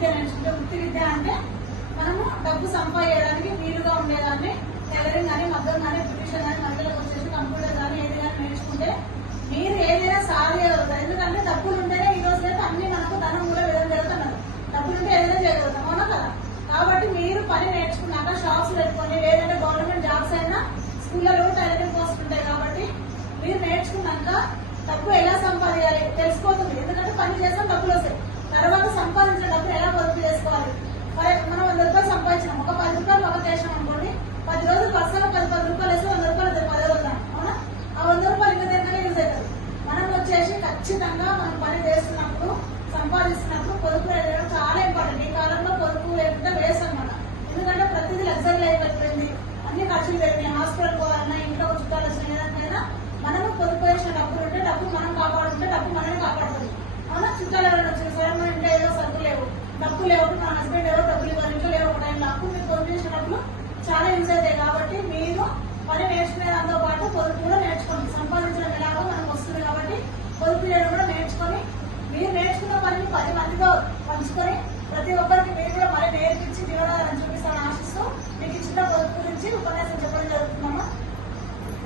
విద్య నేర్చుకుంటే వృత్తి విద్య అంటే మనము డబ్బు సంపాదించడానికి వీలుగా ఉండేదాన్ని టైలరింగ్ కానీ మగ్గం కానీ బ్యూటిషియన్ కానీ మహిళలకు వచ్చేసి కంప్యూటర్ కానీ ఏది కానీ నేర్చుకుంటే మీరు ఏదైనా సాధించగలుగుతారు. ఎందుకంటే డబ్బులు ఉంటేనే ఈ రోజు అయితే అన్ని మనకు ధనం కూడా విధంగా జరుగుతున్నారు. డబ్బులు ఉంటే ఏదైనా చేయగలుగుతాం, అవునా కదా? కాబట్టి మీరు పని నేర్చుకున్నాక షాప్స్ పెట్టుకొని లేదంటే గవర్నమెంట్ జాబ్స్ అయినా స్కూళ్ళలో టైలరింగ్ పోస్ట్ ఉంటాయి. కాబట్టి మీరు నేర్చుకున్నాక డబ్బు ఎలా సంపాదించాలి తెలిసిపోతుంది. ఎందుకంటే పని చేస్తాం డబ్బులు వస్తాయి. తర్వాత సంపాదించిన డబ్బులు ఎలా పొదుపు చేసుకోవాలి. మనం 100 రూపాయలు సంపాదించినాం, ఒక 10 రూపాయలు ఒక చేసినాం అనుకోండి, 10 రోజులు వరుసగా 10 రూపాయలు వేస్తే 100 రూపాయలు 10 రోజులు, అవునా? ఆ 100 రూపాయలు ఇంకా దగ్గర యూజ్ అవుతుంది. మనం వచ్చేసి ఖచ్చితంగా మనం పని చేస్తున్నప్పుడు సంపాదిస్తున్నప్పుడు పొదుపు చేయడం చాలా ఇంపార్టెంట్. ఈ కాలంలో పొదుపు లేకుండా వేస్ట్ అనమాట. ఎందుకంటే ప్రతిదీ లగ్జరీ లైఫ్ అయిపోయింది, అన్ని ఖర్చులు పెరిగినాయి. హాస్పిటల్ పోవాలన్నా, ఇంట్లో చుట్టాలు వచ్చిన ఏదైనా మనము పొదుపు చేసిన డబ్బులు ఉంటే డబ్బు మనం కాపాడుకుంటే డబ్బు మనల్ని కాపాడుతుంది, అవునా? చుట్టాలు ఎవరైనా వచ్చిన సరే మన ఇంట్లో ఏదో సరుకు లేవు, డబ్బు లేవు, మన హస్బెండ్ ఎవరో డబ్బులు ఇవ్వాలి, ఇంట్లో లేవు, ఒక టైంలో అప్పుడు మీరు పొదుపు చేసిన డబ్బులు చాలా యూజ్ అవుతాయి. కాబట్టి మీరు పని నేర్చుకునే దాంతో పాటు పొదుపు కూడా నేర్చుకోండి. సంపాదించడం ఎలాగో మనకు వస్తుంది కాబట్టి పొదుపు చేయడం కూడా నేర్చుకొని మీరు నేర్చుకున్న పనిని 10 మందితో పంచుకొని ప్రతి ఒక్కరికి మీరు కూడా మళ్ళీ నేర్పించి జీవనాధారం చూపిస్తామని ఆశిస్తూ మీకు ఇచ్చిన పొదుపు గురించి ఉపన్యాసం చెప్పడం జరుగుతున్నాము.